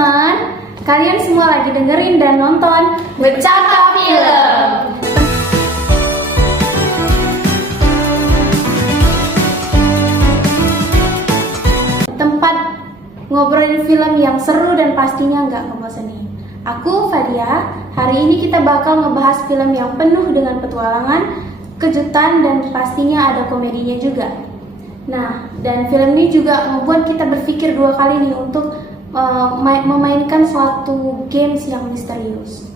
teman-teman, kalian semua lagi dengerin dan nonton Bercakap Film. Tempat ngobrolin film yang seru dan pastinya nggak ngebosenin. Aku Fadia, hari ini kita bakal ngebahas film yang penuh dengan petualangan, kejutan, dan pastinya ada komedinya juga. Nah, dan film ini juga membuat kita berpikir dua kali nih untuk memainkan suatu games yang misterius.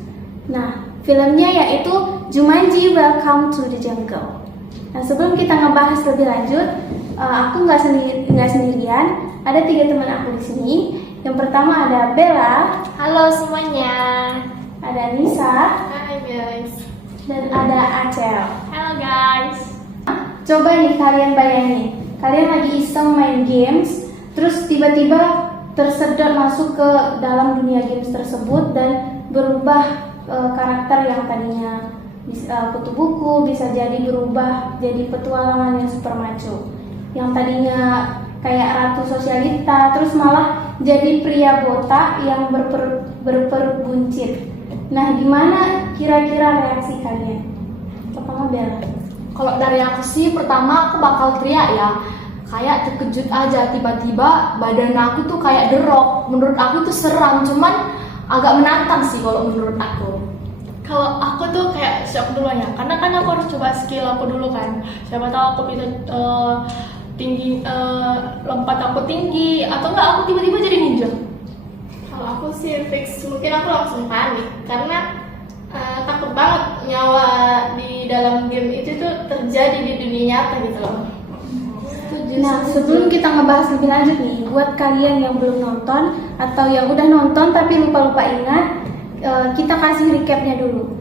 Nah, filmnya yaitu Jumanji Welcome to the Jungle. Nah, sebelum kita ngebahas lebih lanjut, aku nggak sendirian. Ada 3 teman aku di sini. Yang pertama ada Bella. Halo semuanya. Ada Nisa. Hai guys. Dan ada Acel. Halo guys. Coba nih kalian bayangin, kalian lagi iseng main games, terus tiba-tiba tersedot masuk ke dalam dunia games tersebut dan berubah karakter yang tadinya kutu buku bisa jadi berubah jadi petualangan yang super maco. Yang tadinya kayak ratu sosialita, terus malah jadi pria botak yang berperut buncit. Nah, gimana kira-kira reaksi kalian? Pertama Bella. Kalau dari aku sih, pertama aku bakal teriak ya. Kayak terkejut aja, tiba-tiba badan aku tuh kayak The Rock. Menurut aku tuh seram, cuman agak menantang sih kalau menurut aku. Kalau aku tuh kayak shock duluan ya, karena kan aku harus coba skill aku dulu kan. Siapa tahu aku bisa tinggi, lompat aku tinggi, atau enggak aku tiba-tiba jadi ninja. Kalau aku sih fix, mungkin aku langsung panik karena takut banget nyawa di dalam game itu tuh terjadi di dunia nyata gitu loh. Nah, sebelum kita ngebahas lebih lanjut nih, buat kalian yang belum nonton atau yang udah nonton tapi lupa-lupa ingat, kita kasih recapnya dulu.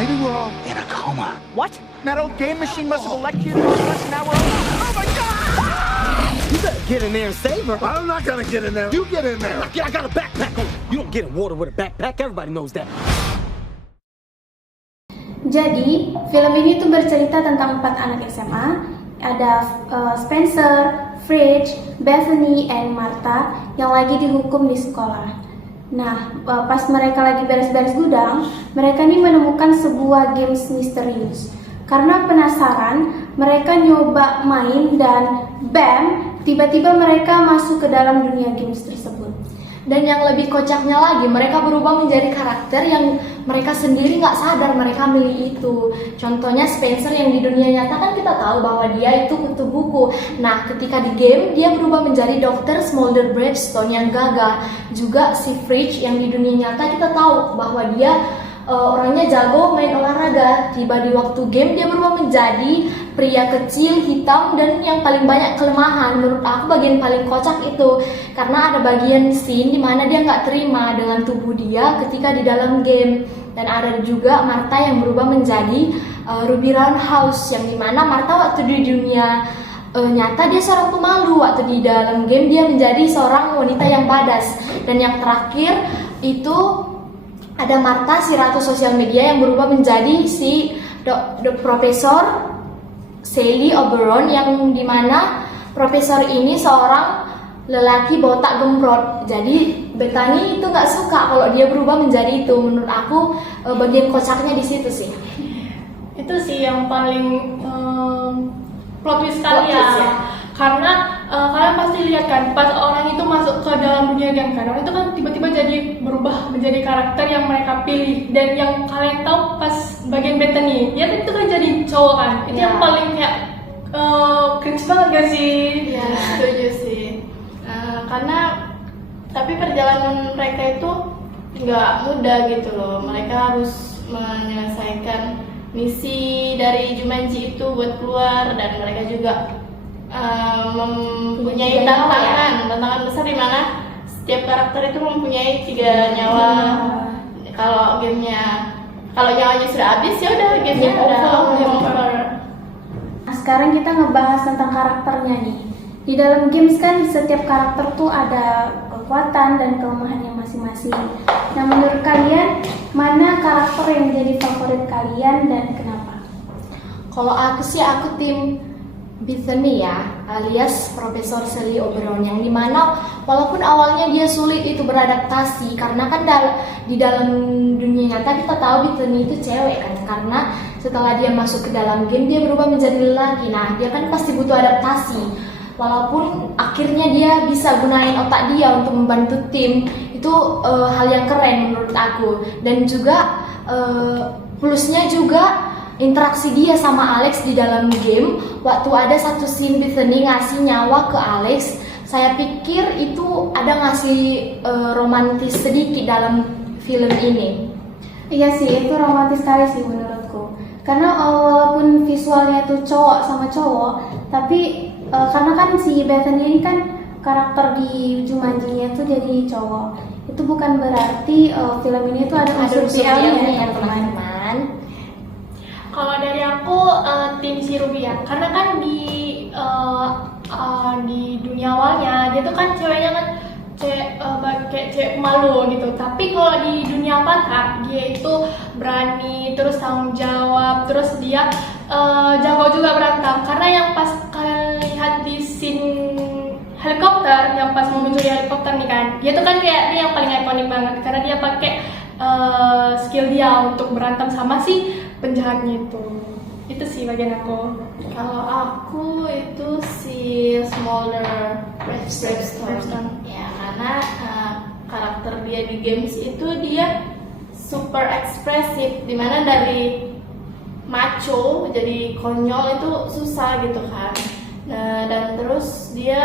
Maybe we're all in a coma. What? That old game machine must have electrocuted us and now we're all... Oh my God! You better get in there and save her. I'm not gonna get in there. You get in there. I got a backpack on. You don't get in water with a backpack. Everybody knows that. Jadi, film ini tuh bercerita tentang 4 anak SMA. Ada Spencer, Fridge, Bethany, and Martha yang lagi dihukum di sekolah. Nah, pas mereka lagi beres-beres gudang, mereka nih menemukan sebuah games misterius. Karena penasaran, mereka nyoba main dan bam, tiba-tiba mereka masuk ke dalam dunia games tersebut. Dan yang lebih kocaknya lagi, mereka berubah menjadi karakter yang mereka sendiri nggak sadar mereka milih itu. Contohnya Spencer yang di dunia nyata kan kita tahu bahwa dia itu kutu buku. Nah, ketika di game dia berubah menjadi Dr. Smolder Bradstone yang gagah. Juga si Fridge yang di dunia nyata kita tahu bahwa dia orangnya jago main olahraga. Tiba di waktu game dia berubah menjadi pria kecil, hitam, dan yang paling banyak kelemahan. Menurut aku bagian paling kocak itu karena ada bagian scene dimana dia nggak terima dengan tubuh dia ketika di dalam game. Dan ada juga Martha yang berubah menjadi Ruby Roundhouse yang dimana Martha waktu di dunia nyata dia seorang pemalu, waktu di dalam game dia menjadi seorang wanita yang badass. Dan yang terakhir itu ada Martha, si ratu sosial media yang berubah menjadi si Profesor Sally Oberon yang dimana profesor ini seorang lelaki botak gembrot. Jadi Bethany itu nggak suka kalau dia berubah menjadi itu. Menurut aku bagian kocaknya di situ sih. Itu sih yang paling plot twist Plot kali twist, ya. ya. Karena kalian pasti lihat kan, pas orang itu masuk ke dalam dunia game kan, orang itu kan tiba-tiba jadi berubah menjadi karakter yang mereka pilih. Dan yang kalian tahu pas bagian Bethany, dia itu kan jadi cowok kan. Itu yang paling kayak cringe banget gak sih? Ya, setuju sih. Karena tapi perjalanan mereka itu nggak mudah gitu loh. Mereka harus menyelesaikan misi dari Jumanji itu buat keluar, dan mereka juga mempunyai tantangan besar di mana setiap karakter itu mempunyai 3 nyawa. Kalau nyawanya sudah habis ya udah gamenya udah over. Nah, sekarang kita ngebahas tentang karakternya nih. Di dalam games kan setiap karakter tuh ada kekuatan dan kelemahannya masing-masing. Nah, menurut kalian mana karakter yang jadi favorit kalian dan kenapa? Kalau aku sih aku tim Bethany ya, alias Profesor Sally Oberon, yang dimana walaupun awalnya dia sulit itu beradaptasi karena kan di dalam dunia nyata kita tahu Bethany itu cewek kan, karena setelah dia masuk ke dalam game dia berubah menjadi lelaki. Nah dia kan pasti butuh adaptasi, walaupun akhirnya dia bisa gunain otak dia untuk membantu tim. Itu hal yang keren menurut aku. Dan juga plusnya juga interaksi dia sama Alex di dalam game. Waktu ada satu scene Bethany ngasih nyawa ke Alex, saya pikir itu ada ngasih romantis sedikit dalam film ini. Iya sih, itu romantis sekali sih menurutku. Karena walaupun visualnya tuh cowok sama cowok, tapi karena kan si Bethany ini kan karakter di Jumanji-nya tuh jadi cowok. Itu bukan berarti film ini tuh ada unsur BL-nya ya teman-teman. Kalau dari aku tim si Ruby ya, karena kan di dunia awalnya dia tuh kan ceweknya kan kayak cewek malu gitu. Tapi kalau di dunia Avatar dia itu berani, terus tanggung jawab, terus dia jago juga berantem. Karena yang pas kalian lihat di scene helikopter, yang pas mau mencuri helikopter nih kan, dia tuh kan kayak dia yang paling ikonik banget karena dia pakai skill dia untuk berantem sama si penjahatnya itu sih bagian aku. Kalau aku itu si Smolder Bravestone ya, karena karakter dia di games itu dia super ekspresif, dimana dari macho jadi konyol itu susah gitu kan. Nah, dan terus dia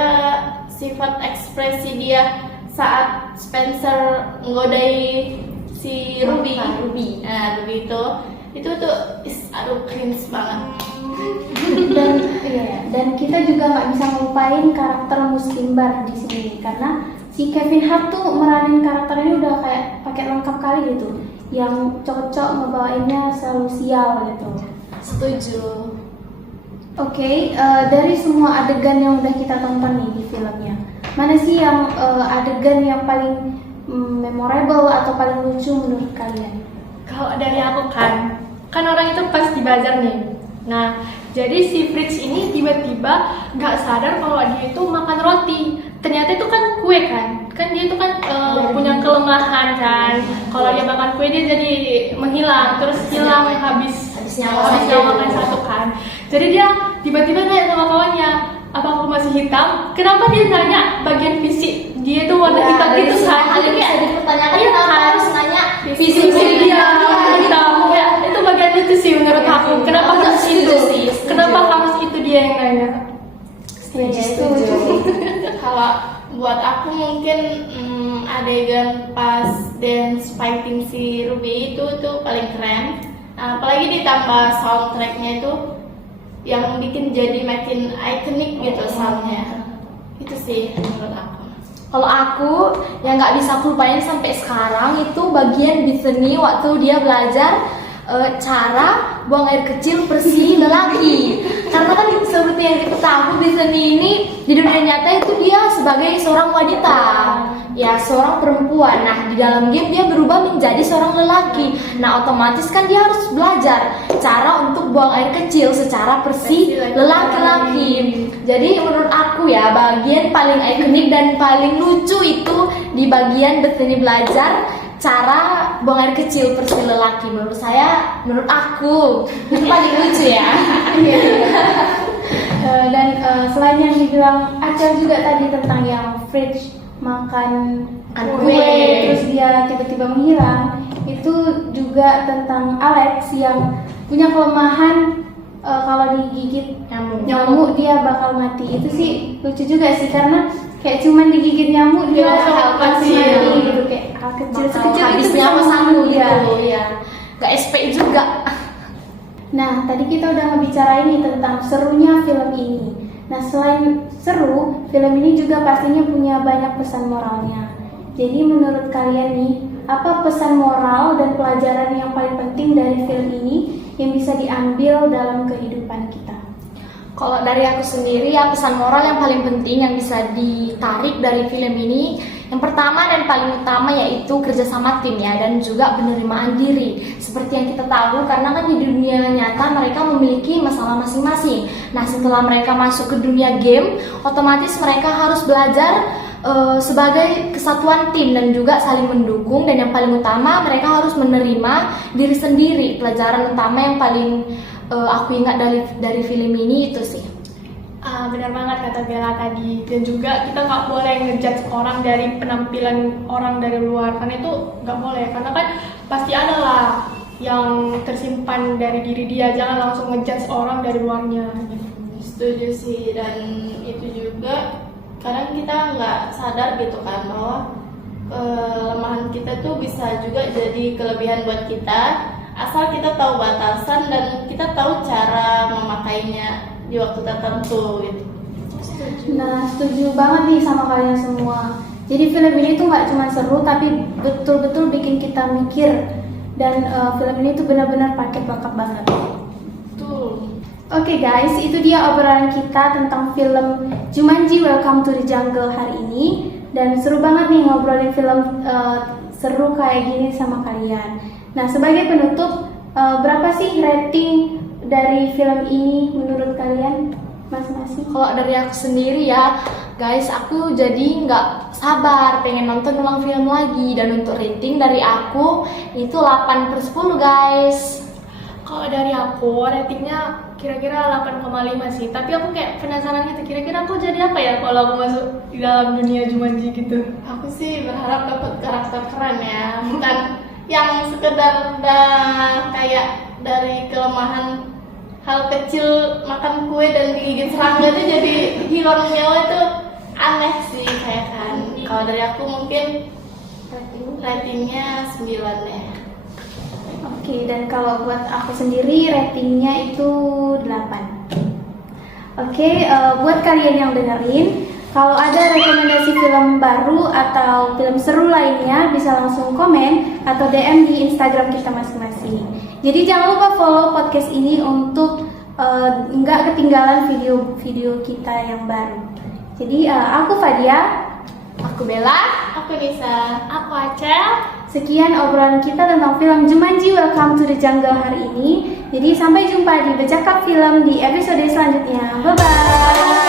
sifat ekspresi dia saat Spencer nggodai si Ruby. Nah, Ruby itu tuh aduh cringe banget. Dan kita juga nggak bisa ngelupain karakter Muslimbar di sini karena si Kevin Hart tuh meranin karakternya udah kayak pakai lengkap kali gitu, yang cocok ngebawainnya selalu sial gitu. Setuju. Oke, dari semua adegan yang udah kita tonton nih di filmnya, mana sih yang adegan yang paling memorable atau paling lucu menurut kalian? Kalau dari aku kan orang itu pas di bazar nih. Nah, jadi si Fritz ini tiba-tiba nggak sadar kalau dia itu makan roti. Ternyata itu kan kue kan dia itu kan punya kelemahan kan. Kalau dia makan kue dia jadi menghilang, terus hilang habis nyawa makan satu kan. Jadi dia tiba-tiba nanya sama kawannya, apa aku masih hitam? Kenapa dia nanya bagian fisik dia itu warna hitam gitu kan? Jadi bisa dipertanyakan iya, kenapa kan? harus nanya Fisik dia warna hitam. Ya, itu bagian itu sih menurut aku. Kenapa harus itu? Kenapa harus itu dia yang nanya? Setuju. Kalau buat aku mungkin adegan pas dance fighting si Ruby itu tuh paling keren. Apalagi ditambah soundtracknya itu yang bikin jadi makin ikonik gitu soundnya. Itu sih menurut aku. Kalau aku yang nggak bisa aku lupain sampai sekarang itu bagian Bethany waktu dia belajar cara buang air kecil versi lelaki. Karena kan seperti yang kita tahu Bethany ini di dunia nyata itu dia sebagai seorang wanita, ya seorang perempuan. Nah di dalam game dia berubah menjadi seorang lelaki. Nah otomatis kan dia harus belajar cara untuk buang air kecil secara versi lelaki-laki. Jadi menurut aku ya bagian paling ikonik dan paling lucu itu di bagian Bethany belajar cara buang air kecil versi lelaki. Menurut aku itu paling lucu ya. Dan selain yang dibilang Acel juga tadi tentang yang Fridge makan kue terus dia tiba-tiba menghilang, itu juga tentang Alex yang punya kelemahan kalau digigit nyamuk dia bakal mati. Itu sih lucu juga sih karena kayak cuman digigit nyamuk dia langsung mati gitu, kayak hal kecil sekecil itu bisa satu ya. gitu ya. Gak SP juga. Nah, tadi kita udah ngebicarain nih tentang serunya film ini. Nah, selain seru, film ini juga pastinya punya banyak pesan moralnya. Jadi menurut kalian nih, apa pesan moral dan pelajaran yang paling penting dari film ini yang bisa diambil dalam kehidupan kita? Kalau dari aku sendiri ya pesan moral yang paling penting yang bisa ditarik dari film ini, yang pertama dan paling utama yaitu kerjasama tim ya, dan juga penerimaan diri. Seperti yang kita tahu, karena kan di dunia nyata mereka memiliki masalah masing-masing. Nah, setelah mereka masuk ke dunia game, otomatis mereka harus belajar sebagai kesatuan tim dan juga saling mendukung. Dan yang paling utama, mereka harus menerima diri sendiri. Pelajaran utama yang paling aku ingat dari film ini itu sih. Benar banget kata Bella tadi. Dan juga kita nggak boleh ngejudge orang dari penampilan orang dari luar, karena itu nggak boleh. Karena kan pasti ada lah yang tersimpan dari diri dia. Jangan langsung ngejudge orang dari luarnya gitu. Setuju sih, dan itu juga kadang kita nggak sadar gitu kan bahwa kelemahan kita tuh bisa juga jadi kelebihan buat kita, asal kita tahu batasan dan kita tahu cara memakainya di waktu tertentu gitu. Nah, setuju banget nih sama kalian semua. Jadi film ini tuh nggak cuma seru, tapi betul-betul bikin kita mikir. Dan film ini tuh benar-benar paket lengkap banget. Betul. Oke guys, itu dia obrolan kita tentang film Jumanji Welcome to the Jungle hari ini. Dan seru banget nih ngobrolin film seru kayak gini sama kalian. Nah, sebagai penutup, berapa sih rating dari film ini menurut kalian masing-masing? Kalau dari aku sendiri ya guys, aku jadi nggak sabar pengen nonton ulang film lagi. Dan untuk rating dari aku itu 8/10 guys. Kalau dari aku ratingnya kira-kira 8,5 sih. Tapi aku kayak penasaran gitu, kira-kira aku jadi apa ya kalau aku masuk di dalam dunia Jumanji gitu. Aku sih berharap dapat karakter keren ya, bukan yang sekedar kayak dari kelemahan hal kecil makan kue dan digigit serangga itu jadi hilang nyawa, itu aneh sih kayak kan. Kalau dari aku mungkin ratingnya 9 ya. Oke, dan kalau buat aku sendiri ratingnya itu 8. Oke, buat kalian yang dengerin, kalau ada rekomendasi film baru atau film seru lainnya bisa langsung komen atau DM di Instagram kita masing-masing. Jadi jangan lupa follow podcast ini untuk nggak ketinggalan video-video kita yang baru. Jadi aku Fadia, Aku Bella. Aku Nisa. Aku Acel. sekian obrolan kita tentang film Jumanji Welcome to the Jungle hari ini. Jadi sampai jumpa di Becakap Film di episode selanjutnya. Bye-bye.